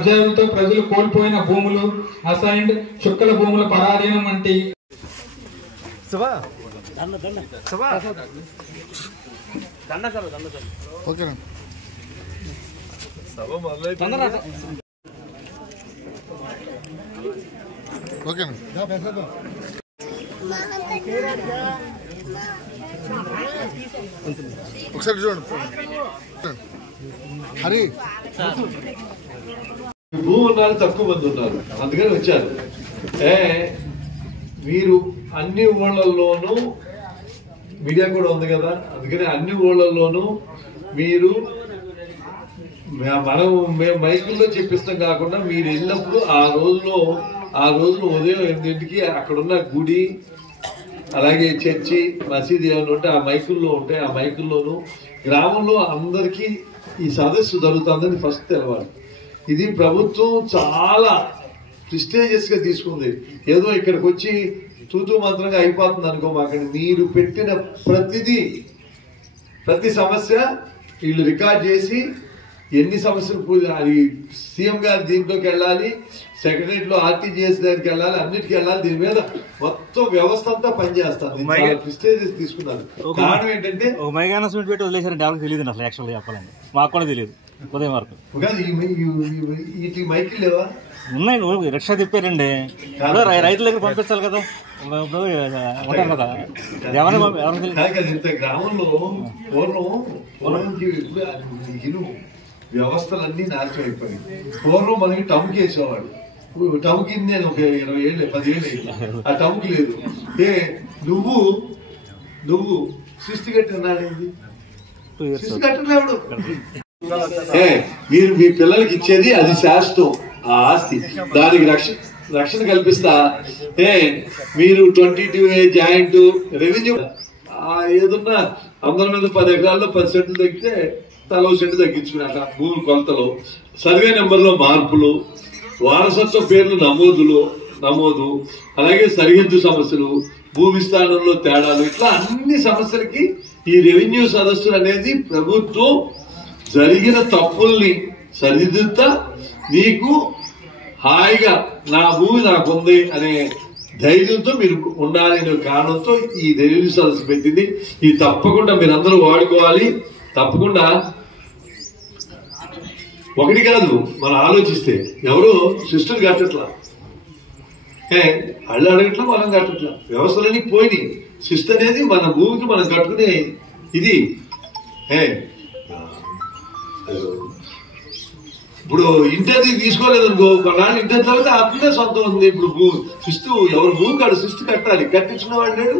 కబ్జాలతో ప్రజలు కోల్పోయిన భూములు, అసైన్డ్ చుక్కల భూముల పరాధీనం వంటి ఒకసారి చూడండి హరి భూమి ఉన్నారు, తక్కువ మంది ఉన్నారు, అందుకని వచ్చారు. మీరు అన్ని ఊళ్ళల్లోనూ మీడియా కూడా ఉంది కదా, అందుకని అన్ని ఊళ్ళల్లోనూ మీరు మేము మైకుల్లో చెప్పిస్తాం కాకుండా మీరు వెళ్ళినప్పుడు ఆ రోజులో ఉదయం 8 అక్కడున్న గుడి, అలాగే చర్చి, మసీదు ఏమైనా ఉంటే ఆ మైకుల్లో ఉంటాయి. ఆ మైకుల్లోనూ గ్రామంలో అందరికీ ఈ సదస్సు జరుగుతుందని ఫస్ట్ తెలవాలి. ఇది ప్రభుత్వం చాలా ప్రిస్టేజియస్గా తీసుకుంది. ఏదో ఇక్కడికి వచ్చి తూతూ మంత్రంగా అయిపోతుంది అనుకోమాకండి. మీరు పెట్టిన ప్రతి సమస్య వీళ్ళు రికార్డ్ చేసి ఎన్ని సమస్యలు అది సీఎం గారు దీంట్లోకి వెళ్ళాలి, సెక్రటరీలో ఆర్టీజీఎస్ దగ్గరికి వెళ్ళాలి, అన్నిటికీ వెళ్ళాలి. దీని మీద మొత్తం వ్యవస్థ అంతా పనిచేస్తాను. ప్రిస్టేజెస్ తీసుకున్నారు. కారణం ఏంటంటే తెలియదు అసలు యాక్చువల్గా చెప్పాలండి, మాకు కూడా తెలియదు. ఉదయం వరకు ఈ మైకిల్ లేవా? ఉన్నాయి, రిక్షా తిప్పారండి. రైతుల దగ్గర పంపించాలి కదా, ఉంటారు కదా. ఇంత గ్రామంలో వ్యవస్థలన్నీ నాశనం అయిపోయాయి. పూర్వం మనకి టమ్కి వేసేవాడు. టమ్కి నేను ఒక 20 ఏళ్ళు 10 ఏళ్ళు అయింది. ఆ టమ్కి లేదు. నువ్వు శిస్తు కట్టినాడేంది? శిస్తు కట్టలేడు. మీరు మీ పిల్లలకి ఇచ్చేది అది శాశ్వతం, ఆ ఆస్తి. దానికి రక్షణ కల్పిస్తా. మీరు 22A జాయింట్ రెవెన్యూ ఏదన్నా అందరి మీద 10 ఎకరాల్లో 10 సెంట్లు తగ్గితే తలో సెంటు తగ్గించుకున్నాక భూమి కొలతలు, సర్వే నెంబర్లో మార్పులు, వారసత్వ పేర్లు నమోదు, అలాగే సరిహద్దు సమస్యలు, భూ విస్తరణలో తేడాలు, ఇట్లా అన్ని సమస్యలకి ఈ రెవెన్యూ సదస్సులు అనేది ప్రభుత్వం జరిగిన తప్పుల్ని సరిదిద్దుతా నీకు హాయిగా నా భూమి నాకుంది అనే ధైర్యంతో మీరు ఉండాలనే కారణంతో ఈ రెవెన్యూ సదస్సు పెట్టింది. ఇది తప్పకుండా మీరందరూ వాడుకోవాలి. తప్పకుండా ఒకటి కాదు, మనం ఆలోచిస్తే ఎవరు సిస్టర్ కట్టట్లా, అళ్ళు అడగట్లా, మనం కట్టట్లా. వ్యవస్థలన్నీ పోయినాయి. సిస్టర్ అనేది మన భూమికి మనం కట్టుకునే ఇది. ఇప్పుడు ఇంటది తీసుకోలేదనుకో, కొన్నాళ్ళు ఇంటర్ తర్వాత అట్లనే సొంతం ఉంది. ఇప్పుడు శిస్తు ఎవరు భూమి కాడు శిస్తు కట్టాలి. కట్టించిన వాడు లేడు,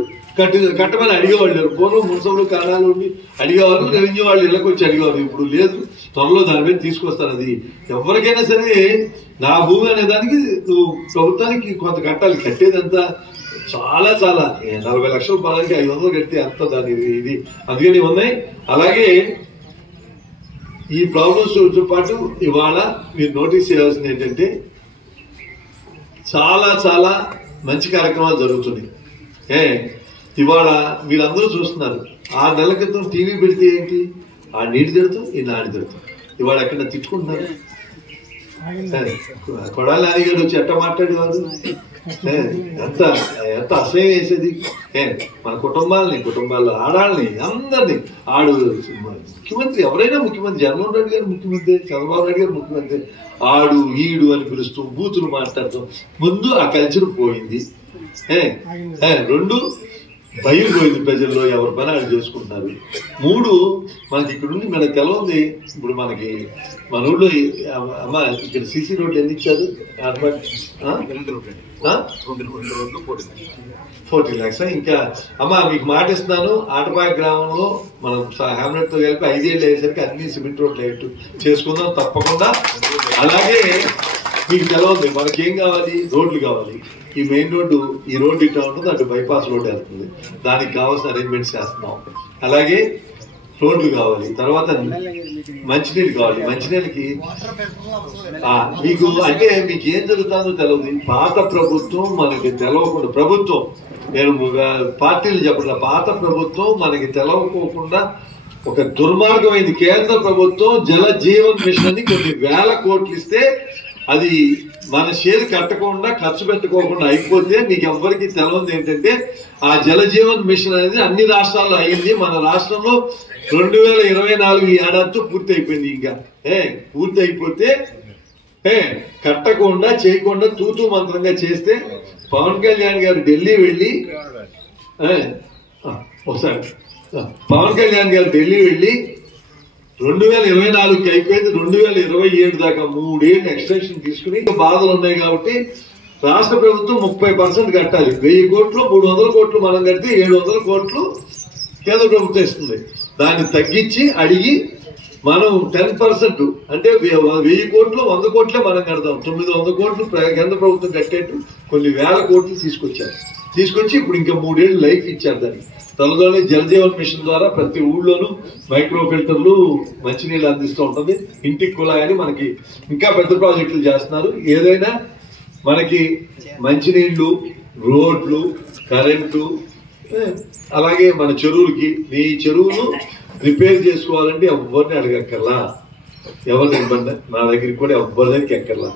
కట్టమని అడిగేవాళ్ళు లేరు. పూర్వం మున్సంలో కాలాలు ఉండి అడిగేవారు, రెవెన్యూ వాళ్ళు ఇళ్ళకి వచ్చి అడిగేవారు. ఇప్పుడు లేదు, త్వరలో దాని మీద తీసుకొస్తారు. అది ఎవరికైనా సరే నా భూమి అనే దానికి నువ్వు ప్రభుత్వానికి కొంత కట్టాలి. కట్టేదంతా చాలా 40 లక్షల పొలానికి 500 కడితే అంత దాని ఇది అందుకని ఉన్నాయి. అలాగే ఈ ప్రాబ్లమ్స్ తో పాటు ఇవాళ మీరు నోటీస్ చేయాల్సింది ఏంటంటే చాలా మంచి కార్యక్రమాలు జరుగుతున్నాయి. ఇవాళ మీరందరూ చూస్తున్నారు. 6 నెలల క్రితం టీవీ పెడితే ఏంటి, ఆ నీటి తిడతాం, ఈ నాడి తిడతాం. ఇవాళ ఎక్కడ తిట్టుకుంటున్నారు. కొడాలి నాని గారు వచ్చి ఎట్ట మాట్లాడేవారు, ఎంత అసహ్యం వేసేది. మన కుటుంబాల్లో ఆడాలని అందరినీ ముఖ్యమంత్రి ఎవరైనా ముఖ్యమంత్రి, జగన్మోహన్ రెడ్డి గారు ముఖ్యమంత్రి, చంద్రబాబు నాయుడు గారు ముఖ్యమంత్రి, ఆడు ఈడు అని పిలుస్తూ బూతులు మాట్లాడతాం. ముందు ఆ కల్చర్ పోయింది. 2 భయం పోయింది ప్రజల్లో, ఎవరి పని వాళ్ళు చేసుకుంటున్నారు. 3 మనకి ఇక్కడ ఉండి మనకు తెలవంది. ఇప్పుడు మనకి మన ఊళ్ళో అమ్మ ఇక్కడ సీసీ రోడ్లు ఎన్ని ఇచ్చారు? 40 lakhs. ఇంకా అమ్మ మీకు మాట ఇస్తున్నాను, ఆటపాక గ్రామంలో మనం హ్యామ్లెట్ తో కలిపి 5 ఏళ్ళు అయ్యేసరికి అన్ని సిమెంట్ రోడ్లు వేయట్టు చేసుకుందాం తప్పకుండా. అలాగే మీకు తెలవంది మనకేం కావాలి, రోడ్లు కావాలి. ఈ మెయిన్ రోడ్డు, ఈ రోడ్డు ఇట్లా ఉంటుంది, అటు బైపాస్ రోడ్డు వెళ్తుంది. దానికి కావాల్సిన అరేంజ్మెంట్స్ చేస్తున్నాం. అలాగే రోడ్లు కావాలి, తర్వాత మంచినీళ్ళు కావాలి. మంచినీళ్ళకి మీకు అంటే మీకు ఏం జరుగుతుందో తెలియదు. పాత ప్రభుత్వం మనకి తెలవకుండా, నేను పార్టీలు చెప్పట్లా, పాత ప్రభుత్వం మనకి తెలవకోకుండా ఒక దుర్మార్గమైంది. కేంద్ర ప్రభుత్వం జల జీవన్ మిషన్ అని కొన్ని 1000 కోట్లు ఇస్తే అది మన షేర్ కట్టకుండా ఖర్చు పెట్టుకోకుండా అయిపోతే మీకు ఎవ్వరికి తెలవదు ఏంటంటే ఆ జలజీవన్ మిషన్ అనేది అన్ని రాష్ట్రాల్లో అయింది. మన రాష్ట్రంలో 2024 ఏడాదితో పూర్తి అయిపోయింది. ఇంకా పూర్తి అయిపోతే కట్టకుండా చేయకుండా తూతూ మంత్రంగా చేస్తే పవన్ కళ్యాణ్ గారు ఢిల్లీ వెళ్ళి ఒకసారి పవన్ కళ్యాణ్ గారు ఢిల్లీ వెళ్ళి 2024కి అయిపోయింది, 2027 దాకా 3 ఏళ్ళు ఎక్స్టెన్షన్ తీసుకుని బాధలు ఉన్నాయి కాబట్టి రాష్ట్ర ప్రభుత్వం 30% కట్టాలి. 1000 కోట్లు 300 కోట్లు మనం కడితే 700 కోట్లు కేంద్ర ప్రభుత్వం ఇస్తుంది. దాన్ని తగ్గించి అడిగి మనం 10% అంటే 1000 కోట్లు 100 కోట్లే మనం కడతాం. 900 కోట్లు కేంద్ర ప్రభుత్వం కట్టేట్టు కొన్ని వేల కోట్లు తీసుకొచ్చి ఇప్పుడు ఇంకా 3 ఏళ్ళు లైఫ్ ఇచ్చారు. దానికి త్వరలోనే జలజీవన్ మిషన్ ద్వారా ప్రతి ఊళ్ళోనూ మైక్రో ఫిల్టర్లు మంచినీళ్ళు అందిస్తూ ఉంటుంది. ఇంటికి కుళాయని మనకి ఇంకా పెద్ద ప్రాజెక్టులు చేస్తున్నారు. ఏదైనా మనకి మంచినీళ్లు, రోడ్లు, కరెంటు, అలాగే మన చెరువులకి ఈ చెరువును రిపేర్ చేసుకోవాలంటే ఎవరిని అడగక్కర్లా, ఎవరిని ఇబ్బంది నా దగ్గరికి కూడా ఎవరి దగ్గరికి ఎక్కర్లా.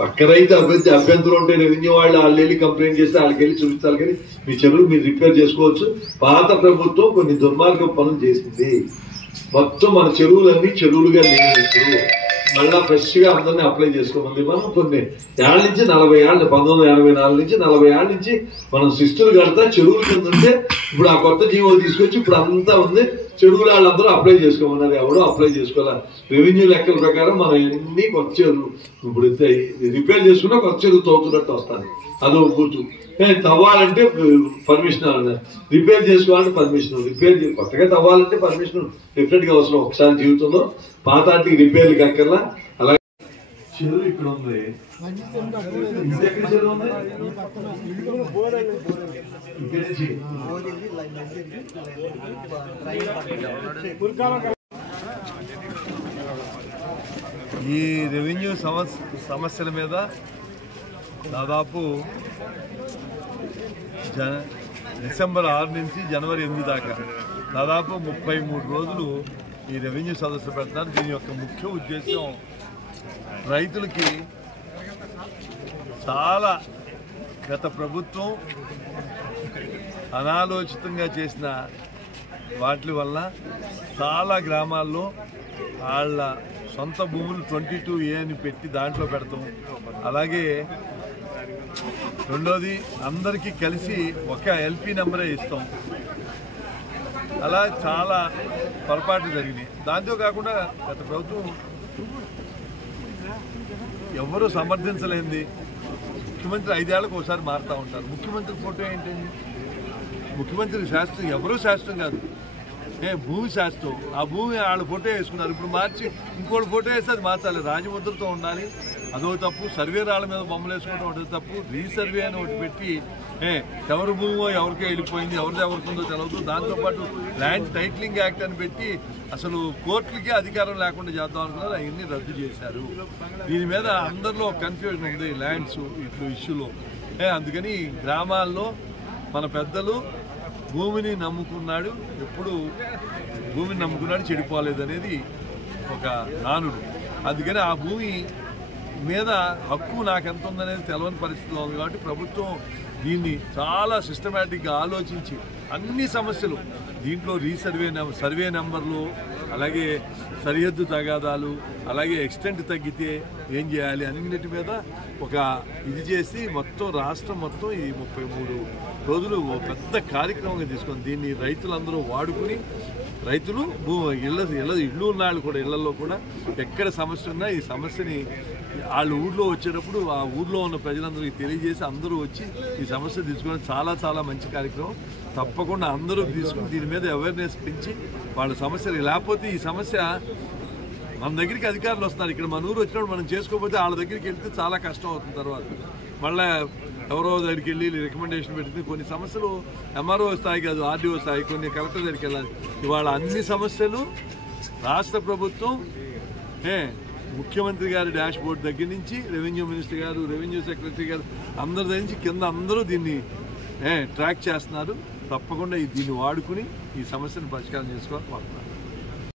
పక్క రైతు అభ్యంతరం ఉంటే రెవెన్యూ వాళ్ళు వెళ్ళి కంప్లైంట్ చేస్తే వాళ్ళకి వెళ్ళి చూపించాలి. కానీ మీ చెరువులు మీరు రిపేర్ చేసుకోవచ్చు. పాత ప్రభుత్వం కొన్ని దుర్మార్గ పనులు చేసింది. మొత్తం మన చెరువులన్నీ చెరువులుగా లేవు. మళ్ళా ఫ్రెష్ గా అందరినీ అప్లై చేసుకోమంది. మనం కొన్ని ఏళ్ళ నుంచి 40 ఏళ్ళు 1984 నుంచి 40 ఏళ్ళ నుంచి మనం శిస్తులు కడతా చెరువుల కింద ఉంటే ఇప్పుడు ఆ కొత్త జీవో తీసుకొచ్చి ఇప్పుడు అంతా ఉంది. చెరువులు వాళ్ళందరూ అప్లై చేసుకోమన్నారు. ఎవడో అప్లై చేసుకోవాలి. రెవెన్యూ లెక్కల ప్రకారం మనం ఎన్ని కొత్త చెరువులు ఇప్పుడు రిపేర్ చేసుకున్నా కొత్త చెరువు తవ్వుతున్నట్టు వస్తాను. అదో గుర్తు. తవ్వాలంటే పర్మిషన్ అన్నారు, రిపేర్ చేసుకోవాలంటే పర్మిషన్, కొత్తగా తవ్వాలంటే పర్మిషన్ డిఫరెంట్ గా అవసరం ఒకసారి జీవితంలో. పాత వాటికి రిపేర్లు అక్కర్లా. అలాగే చెరువు ఇక్కడ ఉంది, ఈ రెవెన్యూ సమస్యల మీద దాదాపు డిసెంబర్ 6 నుంచి జనవరి 8 దాకా దాదాపు 33 రోజులు ఈ రెవెన్యూ సదస్సు పెడతారు. దీని యొక్క ముఖ్య ఉద్దేశం రైతులకి చాలా గత ప్రభుత్వం అనాలోచితంగా చేసిన వాటి వల్ల చాలా గ్రామాల్లో వాళ్ళ సొంత భూములు 22A అని పెట్టి దాంట్లో పెడతాం. అలాగే రెండోది అందరికీ కలిసి ఒక LP నెంబరే ఇస్తాం. అలా చాలా పొరపాట్లు జరిగినాయి. దాంతో కాకుండా గత ప్రభుత్వం ఎవరూ సమర్థించలేంది. ముఖ్యమంత్రి 5 ఏళ్లకు ఒకసారి మారుతూ ఉంటారు. ముఖ్యమంత్రి ఫోటో ఏంటండి? ముఖ్యమంత్రి శాస్త్రం ఎవరూ శాస్త్రం కాదు, భూమి శాస్త్రం. ఆ భూమి వాళ్ళ ఫోటో వేసుకున్నారు. ఇప్పుడు మార్చి ఇంకోటి ఫోటో వేస్తే అది మార్చాలి. రాజముద్రతో ఉండాలి, అదో తప్పు. సర్వే రాళ్ళ మీద బొమ్మలు వేసుకోవడం ఒకటి తప్పు. రీసర్వే అని ఒకటి పెట్టి ఎవరి భూమో ఎవరికే వెళ్ళిపోయింది, ఎవరిది ఎవరికిందో తెలియదు. దాంతోపాటు ల్యాండ్ టైటిలింగ్ యాక్ట్ అని పెట్టి అసలు కోర్టులకే అధికారం లేకుండా చేద్దాం అనుకున్నారు. అవన్నీ రద్దు చేశారు. దీని మీద అందరిలో కన్ఫ్యూజన్ ఉంది ల్యాండ్స్ ఇష్యూలో. అందుకని గ్రామాల్లో మన పెద్దలు భూమిని నమ్ముకున్నాడు, ఎప్పుడు భూమిని నమ్ముకున్నాడు చెడిపోలేదనేది ఒక నానుడు. అందుకని ఆ భూమి మీద హక్కు నాకెంత ఉందనేది తెలవని పరిస్థితిలో ఉంది. కాబట్టి ప్రభుత్వం దీన్ని చాలా సిస్టమేటిక్గా ఆలోచించి అన్ని సమస్యలు దీంట్లో సర్వే నెంబర్లు, అలాగే సరిహద్దు తగాదాలు, అలాగే ఎక్స్టెంట్ తగ్గితే ఏం చేయాలి అన్నిటి మీద ఒక ఇది చేసి మొత్తం రాష్ట్రం మొత్తం ఈ 33 రోజులు పెద్ద కార్యక్రమంగా తీసుకొని దీన్ని రైతులందరూ వాడుకుని రైతులు ఇళ్ళు ఉన్నాళ్ళు కూడా ఇళ్లలో కూడా ఎక్కడ సమస్య ఉన్నా ఈ సమస్యని వాళ్ళు ఊళ్ళో వచ్చేటప్పుడు ఆ ఊళ్ళో ఉన్న ప్రజలందరికీ తెలియజేసి అందరూ వచ్చి ఈ సమస్య తీసుకోవడం చాలా చాలా మంచి కార్యక్రమం. తప్పకుండా అందరూ తీసుకుని దీని మీద అవేర్నెస్ పెంచి వాళ్ళ సమస్యలు, లేకపోతే ఈ సమస్య మన దగ్గరికి అధికారులు వస్తున్నారు. ఇక్కడ మన ఊరు వచ్చినప్పుడు మనం చేసుకోకపోతే వాళ్ళ దగ్గరికి వెళ్తే చాలా కష్టం అవుతుంది. తర్వాత మళ్ళీ ఎవరో దగ్గరికి వెళ్ళి రికమెండేషన్ పెడుతుంది. కొన్ని సమస్యలు MRO స్థాయి కాదు, RDO స్థాయి, కొన్ని కలెక్టర్ దగ్గరికి వెళ్ళాలి. ఇవాళ అన్ని సమస్యలు రాష్ట్ర ప్రభుత్వం ముఖ్యమంత్రి గారి డాష్ బోర్డ్ దగ్గర నుంచి రెవెన్యూ మినిస్టర్ గారు, రెవెన్యూ సెక్రటరీ గారు అందరి దగ్గర నుంచి కింద అందరూ దీన్ని ట్రాక్ చేస్తున్నారు. తప్పకుండా దీన్ని వాడుకుని ఈ సమస్యను పరిష్కారం చేసుకోవాలి.